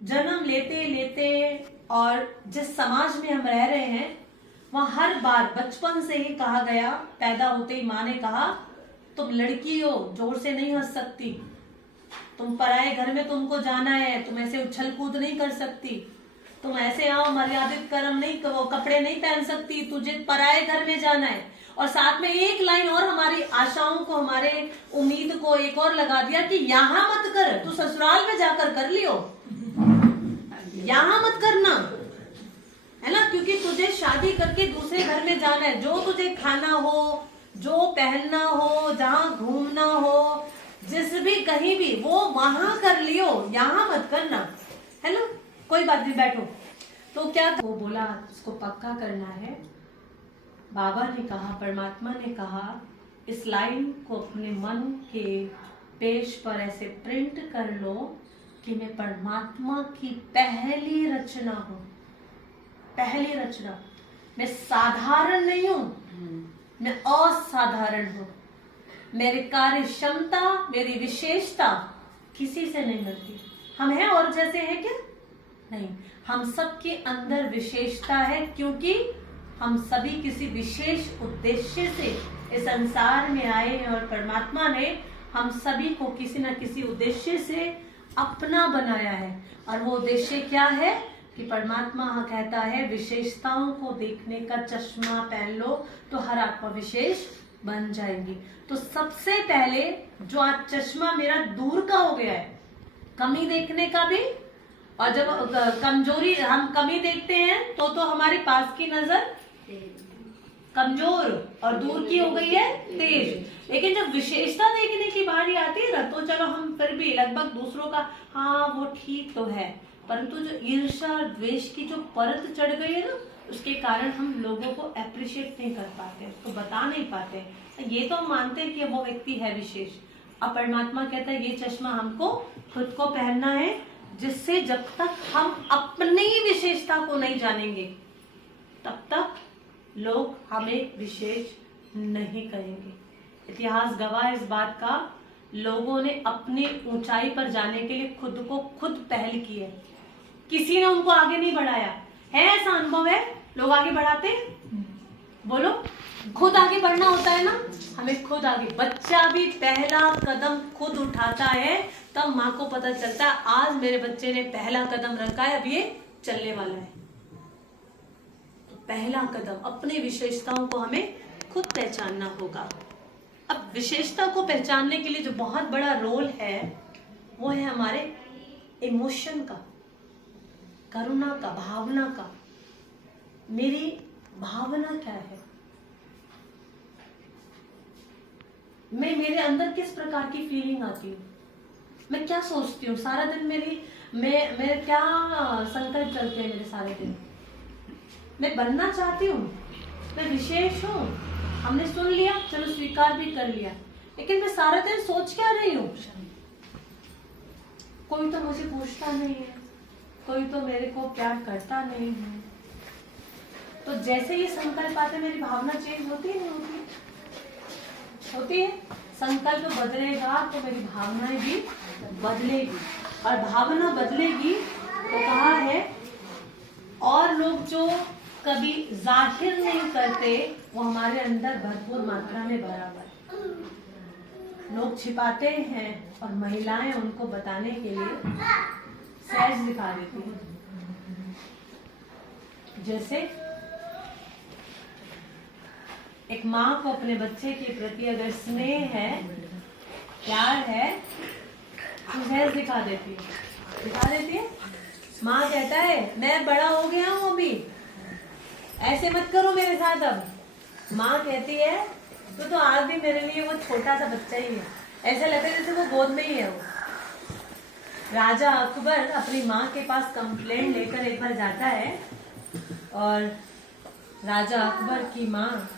जन्म लेते लेते और जिस समाज में हम रह रहे हैं वहां हर बार बचपन से ही कहा गया, पैदा होते ही माँ ने कहा तुम लड़की हो, जोर से नहीं हंस सकती, तुम पराये घर में तुमको जाना है, तुम ऐसे उछल कूद नहीं कर सकती, तुम ऐसे आओ मर्यादित कर्म नहीं, वो कपड़े नहीं पहन सकती, तुझे पराये घर में जाना है। और साथ में एक लाइन और हमारी आशाओं को, हमारे उम्मीद को एक और लगा दिया कि यहाँ मत कर, तू ससुराल में जाकर कर लियो, यहाँ मत करना, है ना, क्योंकि तुझे शादी करके दूसरे घर में जाना है। जो तुझे खाना हो, जो पहनना हो, जहाँ घूमना हो, जिस भी कहीं भी, वो वहां कर लियो, यहाँ मत करना, है ना, कोई बात नहीं, बैठो। तो क्या वो बोला इसको पक्का करना है। बाबा ने कहा, परमात्मा ने कहा, इस लाइन को अपने मन के पेज पर ऐसे प्रिंट कर लो कि मैं परमात्मा की पहली रचना हूं, पहली रचना। मैं साधारण नहीं हूं, मैं असाधारण हूं। मेरी कार्य क्षमता, मेरी विशेषता किसी से नहीं मिलती। हम हैं और जैसे हैं क्या? नहीं, हम सबके अंदर विशेषता है, क्योंकि हम सभी किसी विशेष उद्देश्य से इस संसार में आए हैं और परमात्मा ने हम सभी को किसी न किसी उद्देश्य से अपना बनाया है। और वो उद्देश्य क्या है कि परमात्मा कहता है विशेषताओं को देखने का चश्मा पहन लो तो हर आत्मा विशेष बन जाएंगी। तो सबसे पहले जो आज चश्मा मेरा दूर का हो गया है, कमी देखने का भी, और जब कमजोरी हम कमी देखते हैं तो हमारे पास की नजर कमजोर और दूर की हो गई है तेज। लेकिन जब विशेषता देखने की बारी आती है ना, तो चलो हम फिर भी लगभग दूसरों का हाँ वो ठीक तो है, परंतु जो ईर्ष्या और द्वेष की जो परत चढ़ गई है ना, उसके कारण हम लोगों को अप्रिशिएट नहीं कर पाते, उसको बता नहीं पाते। ये तो हम मानते हैं कि वो व्यक्ति है विशेष। अब परमात्मा कहता है ये चश्मा हमको खुद को पहनना है, जिससे जब तक हम अपनी विशेषता को नहीं जानेंगे तब तक लोग हमें विशेष नहीं कहेंगे। इतिहास गवाह इस बात का, लोगों ने अपनी ऊंचाई पर जाने के लिए खुद को खुद पहल की है, किसी ने उनको आगे नहीं बढ़ाया है। ऐसा अनुभव है, लोग आगे बढ़ाते हैं? बोलो, खुद आगे बढ़ना होता है ना, हमें खुद आगे। बच्चा भी पहला कदम खुद उठाता है, तब माँ को पता चलता है आज मेरे बच्चे ने पहला कदम रखा है, अब ये चलने वाला है। तो पहला कदम, अपनी विशेषताओं को हमें खुद पहचानना होगा। अब विशेषता को पहचानने के लिए जो बहुत बड़ा रोल है वो है हमारे इमोशन का, करुणा का, भावना का। मेरी भावना क्या है, मैं मेरे अंदर किस प्रकार की फीलिंग आती हूँ, मैं क्या सोचती हूँ सारा दिन, मेरे क्या संकल्प चलते हैं मेरे सारे दिन। मैं बनना चाहती हूँ, मैं विशेष हूँ, हमने सुन लिया, चलो स्वीकार भी कर लिया, लेकिन मैं सारा दिन सोच क्या रही हूँ? कोई तो मुझे पूछता नहीं है, कोई तो मेरे को प्यार करता नहीं है। तो जैसे ये संकल्प आते, मेरी भावना चेंज होती है, नहीं होती? होती है। संकल्प बदलेगा तो मेरी भावनाएं भी बदलेगी, और भावना बदलेगी तो कहा है, और लोग जो कभी जाहिर नहीं करते वो हमारे अंदर भरपूर मात्रा में भरा हुआ है। लोग छिपाते हैं और महिलाएं उनको बताने के लिए सहज दिखा देती हैं। जैसे एक माँ को अपने बच्चे के प्रति अगर स्नेह है, प्यार है, तो सहज दिखा देती है। माँ कहता है मैं बड़ा हो गया हूँ अभी, ऐसे मत करो मेरे साथ। अब माँ कहती है तो आज भी मेरे लिए वो छोटा सा बच्चा ही है, ऐसा लगता है जैसे वो गोद में ही है। वो राजा अकबर अपनी माँ के पास कंप्लेंट लेकर एक बार जाता है, और राजा अकबर की माँ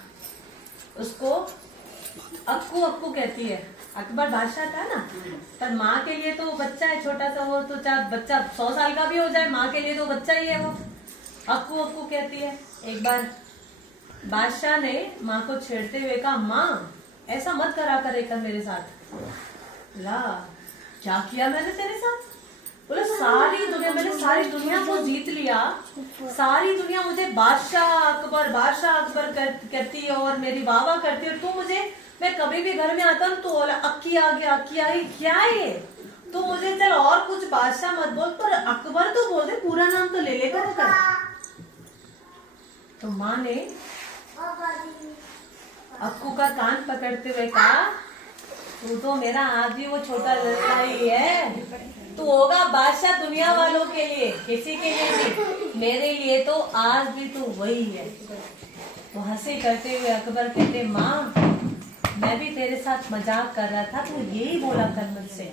उसको अक्कू अक्कू कहती है। अकबर बादशाह था ना, पर माँ के लिए तो बच्चा है छोटा सा, वो तो चाहे बच्चा 100 साल का भी हो जाए, माँ के लिए तो बच्चा ही है वो। अक्कू अक्कू कहती है। एक बार बादशाह ने माँ को छेड़ते हुए कहा, माँ ऐसा मत करा करेगा मेरे साथ। ला क्या किया मैंने तेरे साथ? बोले सारी दुनिया, मैंने सारी दुनिया को जीत लिया, सारी दुनिया मुझे बादशाह अकबर करती है और मेरी वाह करती है, तू मुझे, मैं कभी भी घर में आता हूँ तो अक्की आ गया, अक्की आई, क्या है ये? तो मुझे चल और कुछ बादशाह मत बोल, पर अकबर तो बोल दे, पूरा नाम तो ले लेगा ना। तो माँ ने अक्कू का कान पकड़ते हुए कहा, तू तो मेरा आज भी वो छोटा लड़का ही है, तू होगा बादशाह दुनिया वालों के लिए, किसी के लिए नहीं, मेरे लिए तो आज भी तू वही है। तो हंसी करते हुए अकबर कहते, माँ मैं भी तेरे साथ मजाक कर रहा था, तू यही बोला कर मुझसे,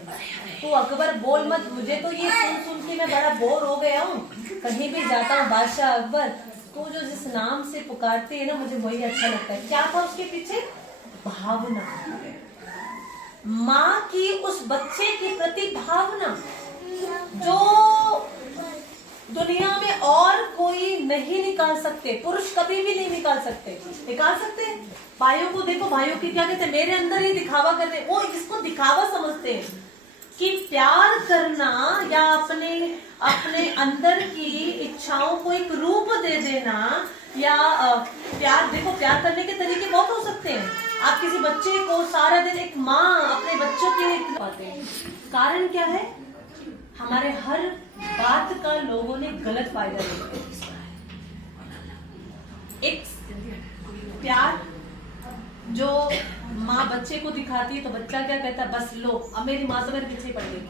तू अकबर बोल मत, मुझे तो ये सुन सुन के मैं बड़ा बोर हो गया हूँ, कहीं भी जाता हूँ बादशाह अकबर, तू जो जिस नाम से पुकारते है ना, मुझे वही अच्छा लगता है। क्या था उसके पीछे? भावना, माँ की उस बच्चे के प्रति भावना, जो दुनिया में और कोई नहीं निकाल सकते, पुरुष कभी भी नहीं निकाल सकते। निकाल सकते भाइयों को देखो, भाइयों की क्या कहते हैं, मेरे अंदर ही दिखावा करते हैं, वो इसको दिखावा समझते हैं कि प्यार करना या अपने अंदर की इच्छाओं को एक रूप दे देना, या प्यार, देखो प्यार करने के तरीके बहुत हो सकते हैं। आप किसी बच्चे को सारा दिन, एक माँ अपने बच्चों के पाते हैं, कारण क्या है? हमारे हर बात का लोगों ने गलत फायदा लिया। एक प्यार जो माँ बच्चे को दिखाती है तो बच्चा क्या कहता है, बस लो, अब मेरी माँ तो मेरे पीछे पड़ गई,